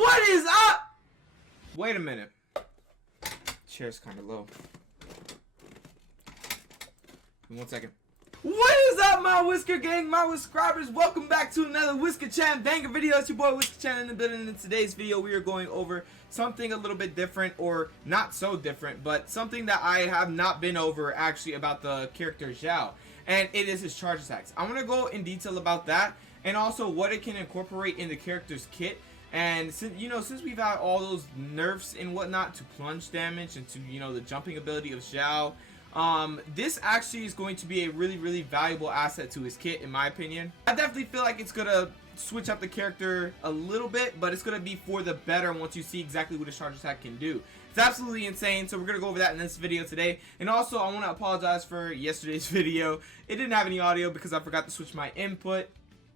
What is up? Wait a minute. Chair's kind of low. 1 second. What is up, my Whisker gang, my subscribers? Welcome back to another Whisker Chan banger video. It's your boy Whisker Chan in the building. In today's video, we are going over something a little bit different, or not so different, but something that I have not been over actually about the character Xiao, and it is his charge attacks. I'm gonna go in detail about that, and also what it can incorporate in the character's kit. And since we've had all those nerfs and whatnot to plunge damage and to the jumping ability of Xiao, this actually is going to be a really valuable asset to his kit, in my opinion. I definitely feel like it's gonna switch up the character a little bit, but it's gonna be for the better once you see exactly what his charge attack can do. It's absolutely insane, so we're gonna go over that in this video today. And also, I want to apologize for yesterday's video. It didn't have any audio because I forgot to switch my input.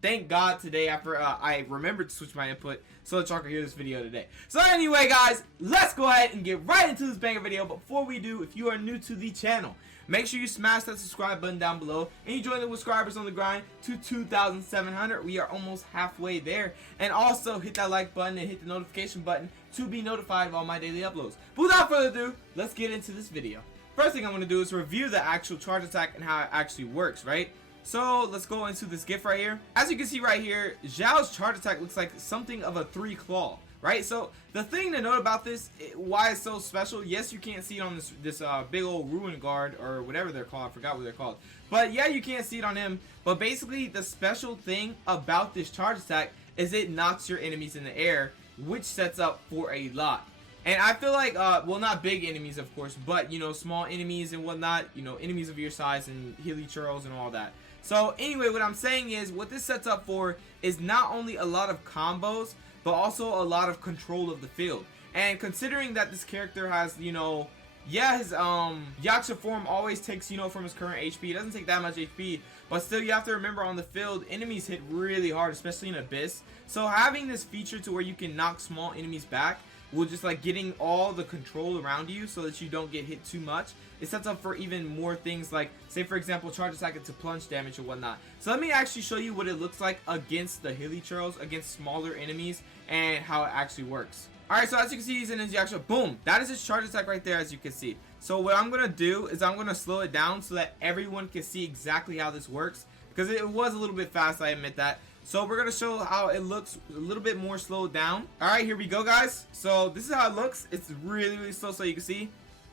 Thank God today after I remembered to switch my input so that y'all can hear this video today. So anyway, guys, let's go ahead and get right into this banger video. But before we do, if you are new to the channel, make sure you smash that subscribe button down below and you join the subscribers on the grind to 2,700. We are almost halfway there. And also hit that like button and hit the notification button to be notified of all my daily uploads. But without further ado, let's get into this video. First thing I'm going to do is review the actual charge attack and how it actually works, right? So let's go into this GIF right here. As you can see right here, Xiao's charge attack looks like something of a 3 claw, right? So the thing to note about this, why it's so special, yes, you can't see it on this big old ruin guard or whatever they're called. I forgot what they're called. But yeah, you can't see it on him. But basically, the special thing about this charge attack is it knocks your enemies in the air, which sets up for a lot. And I feel like, well, not big enemies, of course, but, small enemies and whatnot, enemies of your size and hilly churros and all that. So anyway, what I'm saying is what this sets up for is not only a lot of combos, but also a lot of control of the field. And considering that this character has, yeah, his Yaksha form always takes, from his current HP. It doesn't take that much HP, but still you have to remember on the field, enemies hit really hard, especially in Abyss. So having this feature to where you can knock small enemies back, will just like getting all the control around you so that you don't get hit too much. It sets up for even more things like, say for example, charge attack into plunge damage or whatnot. So let me actually show you what it looks like against the hilly churros, against smaller enemies, and how it actually works. Alright, so as you can see, he's in his actual boom. That is his charge attack right there, as you can see. So what I'm gonna do is I'm gonna slow it down so that everyone can see exactly how this works, because it was a little bit fast, I admit that. So we're going to show how it looks a little bit more slowed down. Alright, here we go, guys. So this is how it looks. It's really slow, so you can see.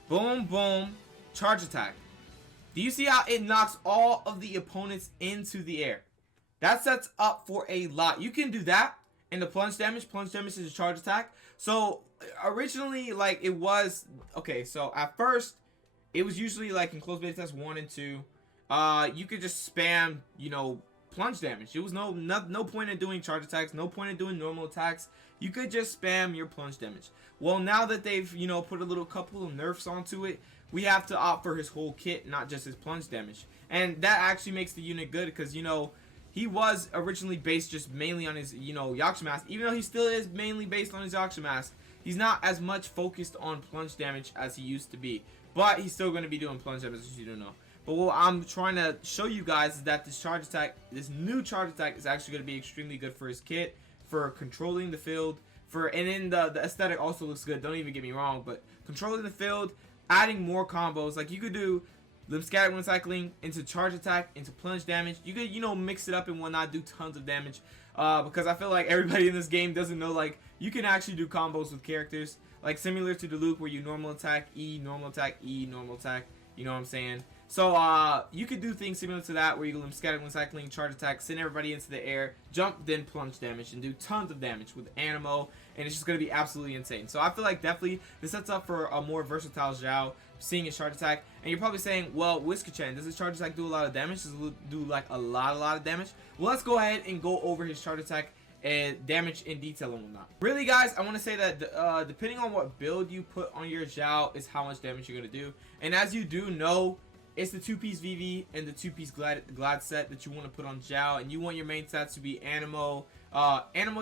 Boom, boom, charge attack. Do you see how it knocks all of the opponents into the air? That sets up for a lot. You can do that in the plunge damage. Plunge damage is a charge attack. So originally, like, it was... Okay, so at first, it was usually like in close beta test 1 and 2. You could just spam, plunge damage. There was no point in doing charge attacks, no point in doing normal attacks. You could just spam your plunge damage. Well, now that they've put a couple of nerfs onto it, we have to opt for his whole kit, not just his plunge damage. And that actually makes the unit good because he was originally based just mainly on his Yaksha mask. Even though he still is mainly based on his Yaksha mask, he's not as much focused on plunge damage as he used to be. But he's still going to be doing plunge damage, as you do know. But what I'm trying to show you guys is that this charge attack, this new charge attack, is actually going to be extremely good for his kit, for controlling the field, and then the aesthetic also looks good. Don't even get me wrong, but controlling the field, adding more combos. Like you could do limb scatter when cycling into charge attack, into plunge damage. You could mix it up and whatnot, do tons of damage. Because I feel like everybody in this game doesn't know, like, you can actually do combos with characters, like similar to the Luke, where you normal attack E, normal attack E, normal attack. You know what I'm saying? So, you could do things similar to that, where you can scatter when cycling, charge attack, send everybody into the air, jump, then plunge damage, and do tons of damage with Animo, and it's just going to be absolutely insane. So I feel like definitely this sets up for a more versatile Xiao, seeing his charge attack. And you're probably saying, well, Whisker-chan, does his charge attack do a lot of damage? Does it do like a lot of damage? Well, let's go ahead and go over his charge attack and damage in detail and whatnot. Really, guys, I want to say that depending on what build you put on your Xiao is how much damage you're going to do. And as you do know, it's the 2-piece VV and the 2-piece glad set that you want to put on Xiao, and you want your main stats to be Animo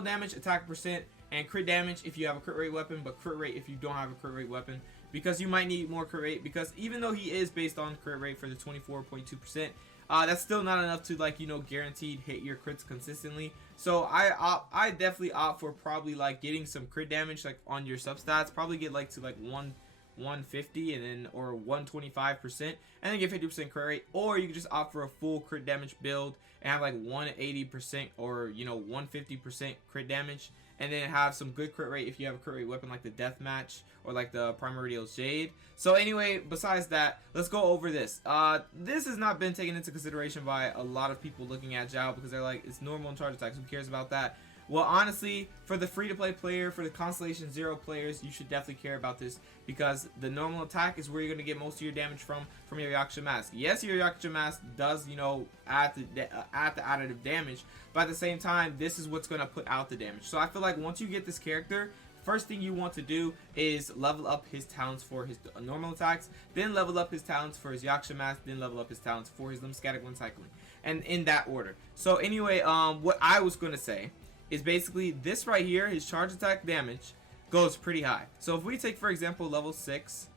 damage, attack percent, and crit damage if you have a crit rate weapon, but crit rate if you don't have a crit rate weapon, because you might need more crit rate, because even though he is based on crit rate for the 24.2%, that's still not enough to, like, you know, guaranteed hit your crits consistently. So I definitely opt for probably like getting some crit damage like on your substats. Probably get like to like 150 and then or 125% and then get 50% crit rate, or you can just opt for a full crit damage build and have like 180% or, you know, 150% crit damage, and then have some good crit rate if you have a crit rate weapon like the deathmatch or like the primordial jade. So anyway, besides that, let's go over this. This has not been taken into consideration by a lot of people looking at Xiao, because they're like, it's normal and charge attacks, who cares about that? Well, honestly, for the free-to-play player, for the Constellation Zero players, you should definitely care about this, because the normal attack is where you're going to get most of your damage from your Yaksha Mask. Yes, your Yaksha Mask does, you know, add the additive damage, but at the same time, this is what's going to put out the damage. So I feel like once you get this character, first thing you want to do is level up his talents for his normal attacks, then level up his talents for his Yaksha Mask, then level up his talents for his Lymphatic Wind Cycling, and in that order. So anyway, what I was going to say is basically this right here, his charge attack damage goes pretty high. So if we take, for example, level 6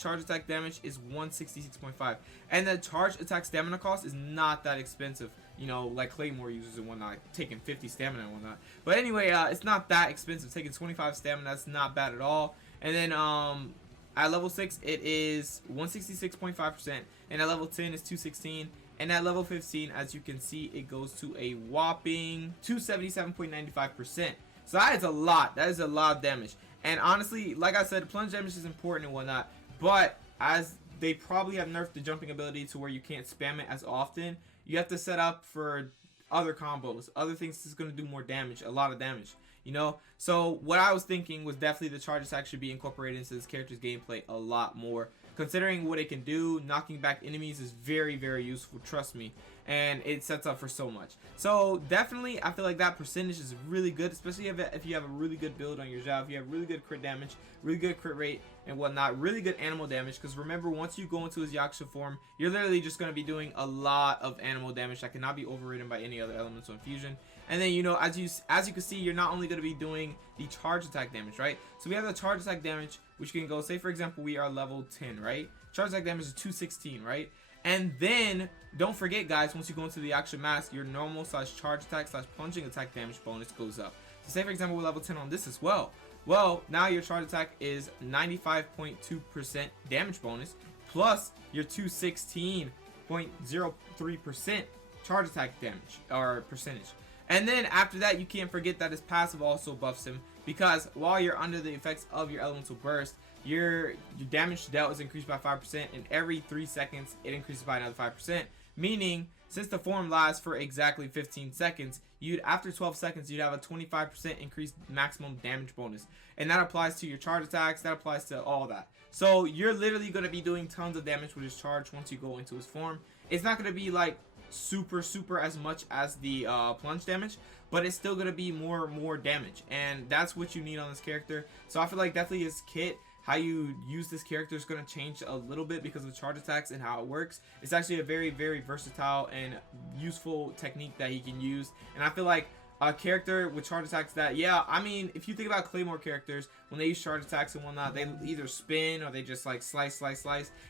charge attack damage is 166.5, and the charge attack stamina cost is not that expensive, you know, like Claymore users and whatnot, like taking 50 stamina and whatnot. But anyway, it's not that expensive. Taking 25 stamina, that's not bad at all. And then at level 6 it is 166.5%, and at level 10 is 216. And at level 15, as you can see, it goes to a whopping 277.95%. So that is a lot. That is a lot of damage. And honestly, like I said, plunge damage is important and whatnot. But as they probably have nerfed the jumping ability to where you can't spam it as often, you have to set up for other combos, other things that's going to do more damage, a lot of damage. You know, so what I was thinking was definitely the charge attack should be incorporated into this character's gameplay a lot more. Considering what it can do, knocking back enemies is very, very useful, trust me, and it sets up for so much. So definitely, I feel like that percentage is really good, especially if you have a really good build on your Xiao, if you have really good crit damage, really good crit rate and whatnot, really good animal damage, because remember, once you go into his Yaksha form, you're literally just going to be doing a lot of animal damage that cannot be overridden by any other elemental infusion. And then, you know, as you can see, you're not only going to be doing the charge attack damage, right? So we have the charge attack damage, which can go, say for example, we are level 10, right? Charge attack damage is 216, right? And then, don't forget guys, once you go into the Yaksha Mask, your normal / charge attack / plunging attack damage bonus goes up. So say for example, we're level 10 on this as well. Well, now your charge attack is 95.2% damage bonus, plus your 216.03% charge attack damage, or percentage. And then after that, you can't forget that his passive also buffs him, because while you're under the effects of your elemental burst, your damage dealt is increased by 5%, and every 3 seconds it increases by another 5%. Meaning, since the form lasts for exactly 15 seconds, after 12 seconds you'd have a 25% increased maximum damage bonus, and that applies to your charge attacks, that applies to all that. So you're literally going to be doing tons of damage with his charge once you go into his form. It's not going to be like super as much as the plunge damage, but it's still gonna be more damage, and that's what you need on this character. So I feel like definitely his kit, how you use this character, is going to change a little bit because of charge attacks and how it works. It's actually a very versatile and useful technique that he can use, and I feel like a character with charge attacks that, yeah, I mean, if you think about Claymore characters, when they use charge attacks and whatnot, they either spin or they just like slice,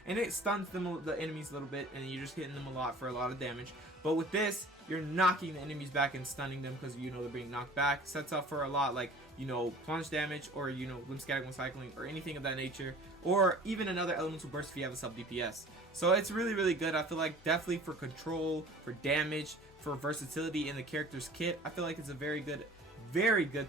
and it stuns the enemies a little bit, and you're just hitting them a lot for a lot of damage. But with this, you're knocking the enemies back and stunning them because, you know, they're being knocked back. Sets up for a lot, like, you know, plunge damage, or, you know, Lymphatic Wind Cycling, or anything of that nature, or even another elemental burst if you have a sub DPS. So it's really good. I feel like definitely for control, for damage, for versatility in the character's kit, I feel like it's a very good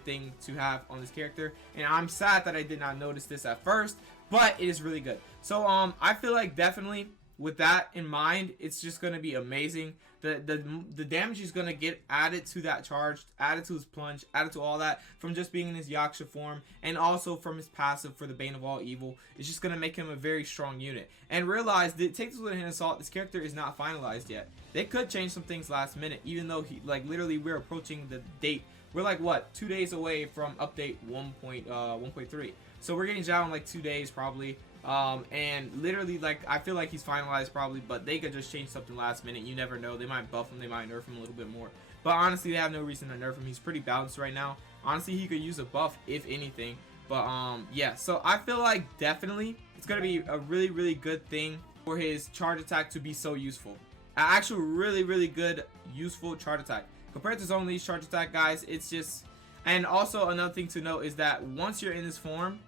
thing to have on this character, and I'm sad that I did not notice this at first, but it is really good. So I feel like definitely with that in mind, it's just going to be amazing. The damage he's going to get added to that charge, added to his plunge, added to all that from just being in his Yaksha form, and also from his passive for the Bane of All Evil, it's just going to make him a very strong unit. And realize that, take this with a hint of salt, this character is not finalized yet. They could change some things last minute, even though he, like, literally we're approaching the date. We're like, what, 2 days away from update 1.3. So we're getting Xiao in like 2 days probably. And literally, like, I feel like he's finalized probably, but they could just change something last minute. You never know. They might buff him, they might nerf him a little bit more, but honestly, they have no reason to nerf him. He's pretty balanced right now. Honestly, he could use a buff if anything. But yeah, so I feel like definitely it's gonna be a really good thing for his charge attack to be so useful. actual really good useful charge attack. Compared to Zone Lee's charge attack, guys, it's just... And also another thing to note is that once you're in this form,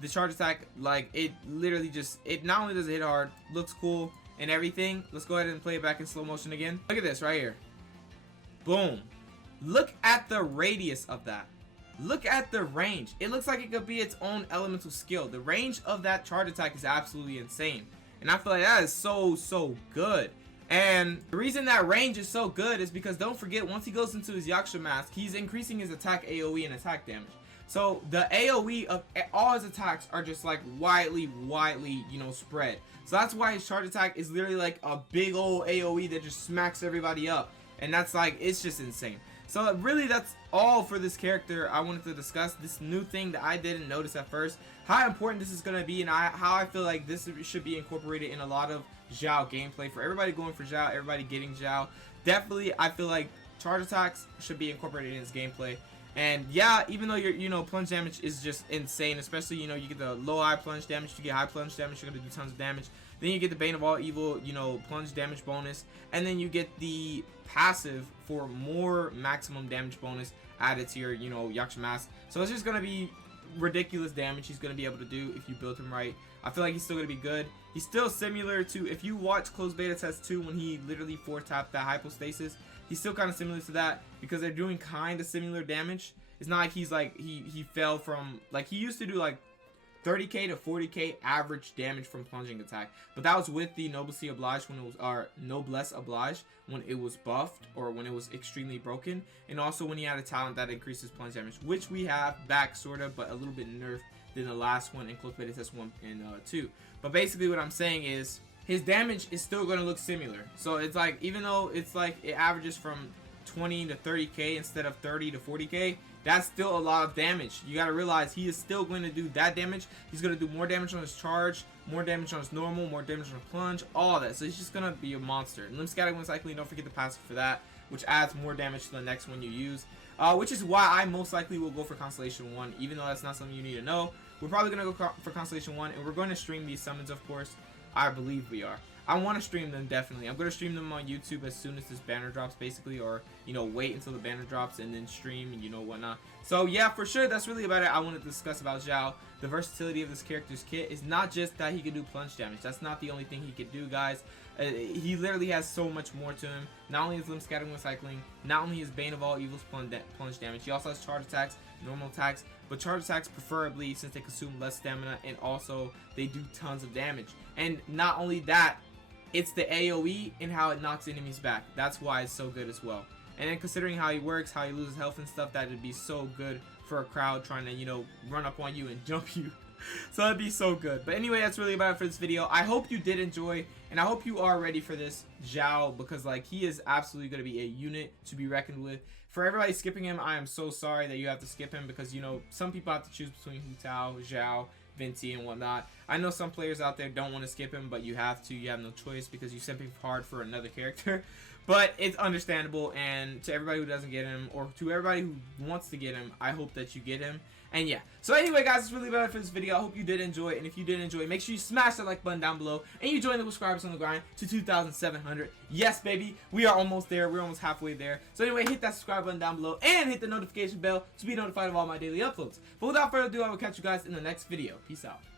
the charge attack, like, it literally just... It not only does it hit hard, looks cool, and everything. Let's go ahead and play it back in slow motion again. Look at this right here. Boom. Look at the radius of that. Look at the range. It looks like it could be its own elemental skill. The range of that charge attack is absolutely insane. And I feel like that is so good. And the reason that range is so good is because don't forget, once he goes into his Yaksha mask, he's increasing his attack AoE and attack damage. So the AoE of all his attacks are just like widely, you know, spread. So that's why his charge attack is literally like a big old AoE that just smacks everybody up. And that's like, it's just insane. So really, that's all for this character I wanted to discuss. This new thing that I didn't notice at first, how important this is going to be, and how I feel like this should be incorporated in a lot of Xiao gameplay. For everybody going for Xiao, everybody getting Xiao, definitely I feel like charge attacks should be incorporated in his gameplay. And yeah, even though you know, plunge damage is just insane, especially, you know, you get the low high plunge damage, you get high plunge damage, you're gonna do tons of damage. Then you get the Bane of All Evil, you know, plunge damage bonus, and then you get the passive for more maximum damage bonus added to your, you know, Yaksha mask. So it's just gonna be ridiculous damage he's gonna be able to do if you build him right. I feel like he's still gonna be good. He's still similar to, if you watch Closed Beta Test 2 when he literally 4-tapped that hypostasis, he's still kind of similar to that because they're doing kind of similar damage. It's not like he's like, he fell from, like, he used to do like 30k to 40k average damage from plunging attack, but that was with the Noblesse Oblige when it was, or Noblesse Oblige when it was buffed, or when it was extremely broken, and also when he had a talent that increases plunge damage, which we have back sort of, but a little bit nerfed than the last one in Closed Beta Test 1 and 2. But basically what I'm saying is his damage is still going to look similar. So it's like, even though it's like it averages from 20 to 30k instead of 30 to 40k, that's still a lot of damage. You got to realize he is still going to do that damage. He's going to do more damage on his charge, more damage on his normal, more damage on plunge, all that. So he's just going to be a monster. And Limb Scattering when cycling, don't forget the passive for that, which adds more damage to the next one you use. Which is why I most likely will go for Constellation 1, even though that's not something you need to know. We're probably going to go for Constellation 1, and we're going to stream these summons, of course. I believe we are. I want to stream them, definitely. I'm going to stream them on YouTube as soon as this banner drops, basically, or, you know, wait until the banner drops and then stream and, you know, whatnot. So, yeah, for sure, that's really about it I wanted to discuss about Xiao. The versatility of this character's kit is not just that he can do plunge damage. That's not the only thing he can do, guys. He literally has so much more to him. Not only is Limb Scattering when cycling, not only is Bane of All Evil's plunge damage, he also has charge attacks, normal attacks, but charge attacks preferably since they consume less stamina, and also they do tons of damage. And not only that, it's the AoE and how it knocks enemies back. That's why it's so good as well. And then considering how he works, how he loses health and stuff, that would be so good for a crowd trying to, you know, run up on you and jump you. So that'd be so good. But anyway, that's really about it for this video. I hope you did enjoy, and I hope you are ready for this Xiao, because like, he is absolutely going to be a unit to be reckoned with. For everybody skipping him, I am so sorry that you have to skip him, because, you know, some people have to choose between Hu Tao, Xiao, Venti, and whatnot. I know some players out there don't want to skip him, but you have to. You have no choice because you simply hard for another character. But it's understandable, and to everybody who doesn't get him, or to everybody who wants to get him, I hope that you get him. And yeah, so anyway, guys, that's really about it for this video. I hope you did enjoy it, and if you did enjoy, make sure you smash that like button down below, and you join the subscribers on the grind to 2,700. Yes, baby, we are almost there. We're almost halfway there. So anyway, hit that subscribe button down below, and hit the notification bell to be notified of all my daily uploads. But without further ado, I will catch you guys in the next video. Peace out.